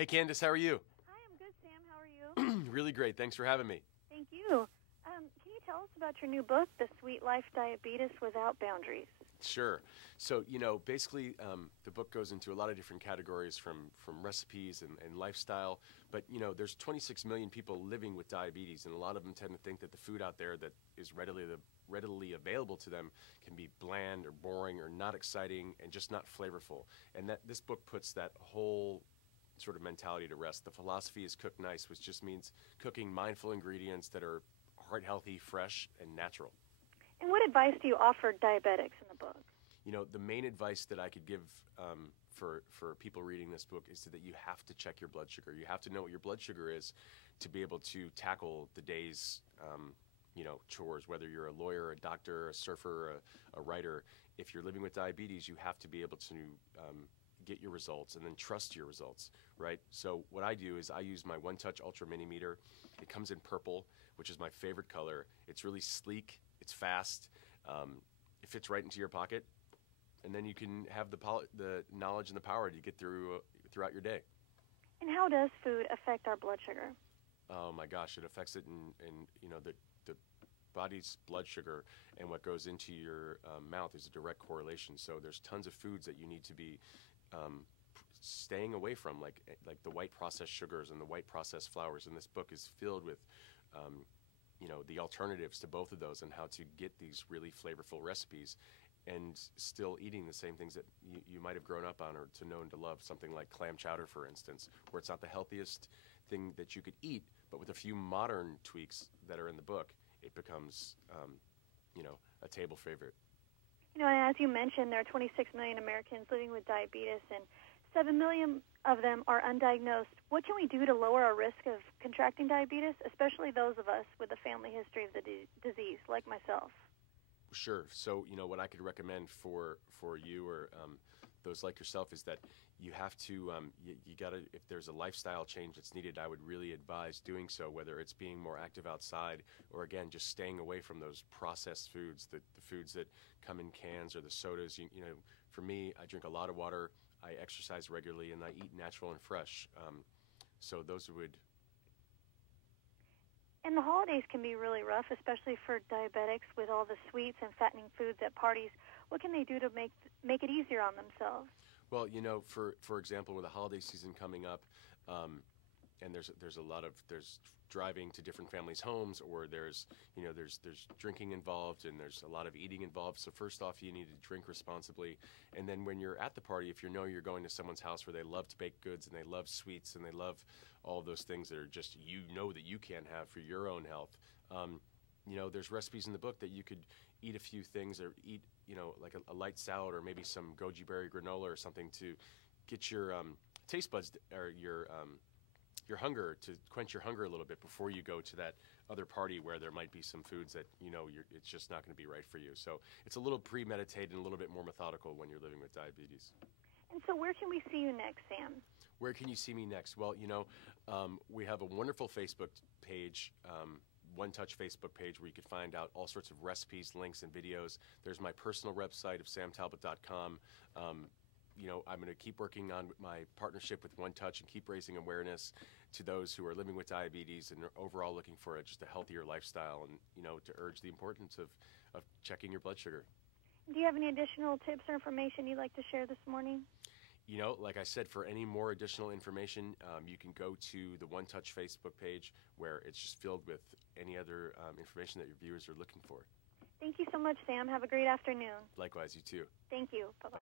Hey Candace, how are you? Hi, I'm good, Sam. How are you? Really great. Thanks for having me. Thank you. Can you tell us about your new book, The Sweet Life Diabetes Without Boundaries? Sure. So, basically, the book goes into a lot of different categories from recipes and lifestyle. But, there's 26 million people living with diabetes, and a lot of them tend to think that the food out there that is readily available to them can be bland or boring or not exciting and just not flavorful. And that this book puts that whole sort of mentality to rest. The philosophy is cook nice, which just means cooking mindful ingredients that are heart healthy, fresh, and natural. And what advice do you offer diabetics in the book? The main advice that I could give for people reading this book is that you have to check your blood sugar. You have to know what your blood sugar is to be able to tackle the day's chores, whether you're a lawyer, a doctor, a surfer, a writer. If you're living with diabetes, you have to be able to get your results and then trust your results, right? So what I do is I use my One Touch Ultra Mini Meter. It comes in purple, which is my favorite color. It's really sleek. It's fast. It fits right into your pocket, and then you can have the knowledge and the power to get throughout your day. And how does food affect our blood sugar? Oh my gosh, it affects it in the body's blood sugar and what goes into your mouth is a direct correlation. So there's tons of foods that you need to be staying away from, like the white processed sugars and the white processed flours. And this book is filled with the alternatives to both of those and how to get these really flavorful recipes and still eating the same things that you might have grown up on or to know and to love, something like clam chowder, for instance, where it's not the healthiest thing that you could eat, but with a few modern tweaks that are in the book, it becomes, a table favorite. And as you mentioned, there are 26 million Americans living with diabetes, and 7 million of them are undiagnosed. What can we do to lower our risk of contracting diabetes, especially those of us with a family history of the disease, like myself? Sure. So, what I could recommend for you or those like yourself is that you have to, you got to, if there's a lifestyle change that's needed, I would really advise doing so, whether it's being more active outside or, again, just staying away from those processed foods, the foods that come in cans or the sodas. For me, I drink a lot of water, I exercise regularly, and I eat natural and fresh. So those would... And the holidays can be really rough, especially for diabetics with all the sweets and fattening foods at parties. What can they do to make it easier on themselves? Well, for example, with the holiday season coming up, and there's driving to different families' homes, or there's drinking involved, and there's a lot of eating involved. So first off, you need to drink responsibly, and then when you're at the party, if you're going to someone's house where they love baked goods and they love sweets and they love all of those things that are just that you can't have for your own health. There's recipes in the book that you could eat a few things or eat, like a light salad or maybe some goji berry granola or something to get your taste buds or your hunger, to quench your hunger a little bit before you go to that other party where there might be some foods that it's just not going to be right for you. So it's a little premeditated and a little bit more methodical when you're living with diabetes. And so where can we see you next, Sam? Where can you see me next? Well, we have a wonderful Facebook page, One Touch Facebook page, where you can find out all sorts of recipes, links, and videos. There's my personal website of samtalbot.com. I'm going to keep working on my partnership with One Touch and keep raising awareness to those who are living with diabetes and are overall looking for just a healthier lifestyle, and to urge the importance of checking your blood sugar. Do you have any additional tips or information you'd like to share this morning? Like I said, for any more additional information, you can go to the One Touch Facebook page, where it's just filled with any other information that your viewers are looking for. Thank you so much, Sam. Have a great afternoon. Likewise, you too. Thank you. Bye-bye.